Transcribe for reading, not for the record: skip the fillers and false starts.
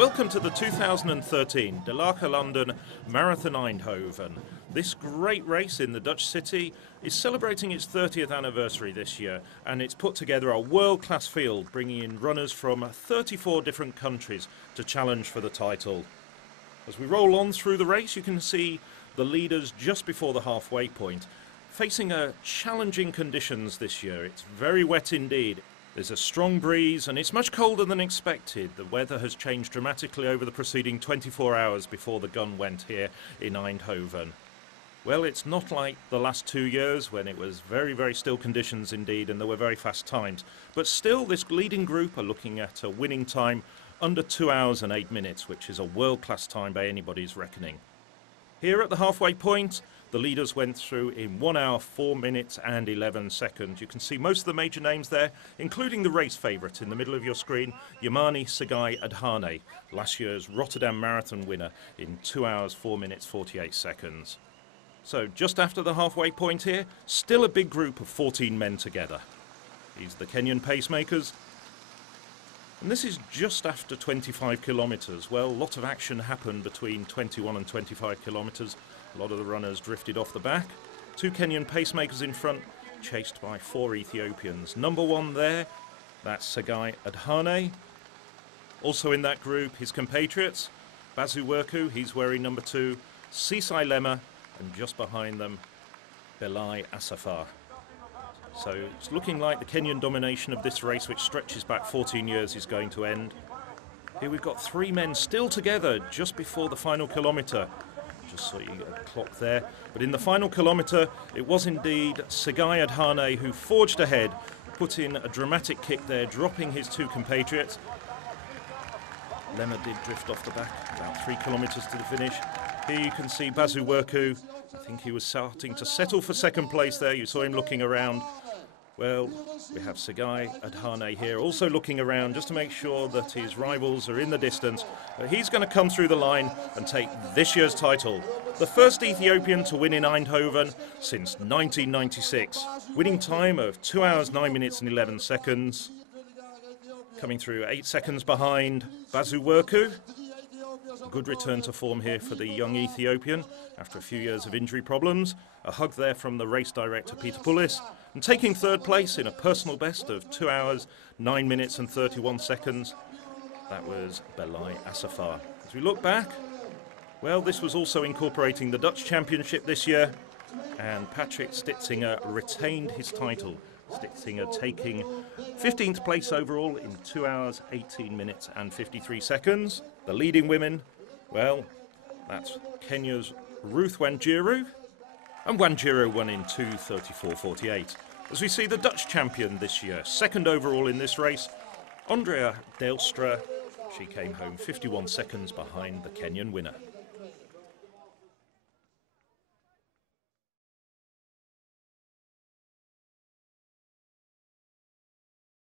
Welcome to the 2013 De Lake London Marathon Eindhoven. This great race in the Dutch city is celebrating its 30th anniversary this year, and it's put together a world-class field, bringing in runners from 34 different countries to challenge for the title. As we roll on through the race, you can see the leaders just before the halfway point, facing challenging conditions this year. It's very wet indeed. There's a strong breeze and it's much colder than expected. The weather has changed dramatically over the preceding 24 hours before the gun went here in Eindhoven. Well, it's not like the last 2 years when it was very, very still conditions indeed and there were very fast times. But still, this leading group are looking at a winning time under 2 hours and 8 minutes, which is a world-class time by anybody's reckoning. Here at the halfway point, the leaders went through in 1 hour, 4 minutes and 11 seconds. You can see most of the major names there, including the race favourite in the middle of your screen, Yamani Sagai Adhane, last year's Rotterdam Marathon winner in 2 hours, 4 minutes, 48 seconds. So just after the halfway point here, still a big group of 14 men together. These are the Kenyan pacemakers. And this is just after 25 kilometres. Well, a lot of action happened between 21 and 25 kilometres. A lot of the runners drifted off the back. 2 Kenyan pacemakers in front, chased by 4 Ethiopians. Number 1 there, that's Sagai Adhane. Also in that group, his compatriots, Basu Werku, he's wearing number 2, Sisai Lema, and just behind them, Belai Asafar. So it's looking like the Kenyan domination of this race, which stretches back 14 years, is going to end. Here we've got 3 men still together just before the final kilometre. Just so you get a clock there. But in the final kilometre, it was indeed Sagai Adhane who forged ahead, put in a dramatic kick there, dropping his 2 compatriots. Lema did drift off the back, about 3 kilometres to the finish. Here you can see Basu Werku. I think he was starting to settle for second place there. You saw him looking around. Well, we have Sagai Adhane here also looking around just to make sure that his rivals are in the distance. But he's going to come through the line and take this year's title. The first Ethiopian to win in Eindhoven since 1996. Winning time of 2 hours, 9 minutes and 11 seconds. Coming through 8 seconds behind Basu Werku. Good return to form here for the young Ethiopian after a few years of injury problems. A hug there from the race director Peter Pullis. And taking third place in a personal best of 2 hours, 9 minutes and 31 seconds. That was Belai Asafar. As we look back, well, this was also incorporating the Dutch Championship this year. And Patrick Stitzinger retained his title. Stitzinger taking 15th place overall in 2 hours, 18 minutes and 53 seconds. The leading women, well, that's Kenya's Ruth Wanjiru. And Wanjiru won in 2:34.48. As we see the Dutch champion this year, second overall in this race, Andrea Dijkstra. She came home 51 seconds behind the Kenyan winner.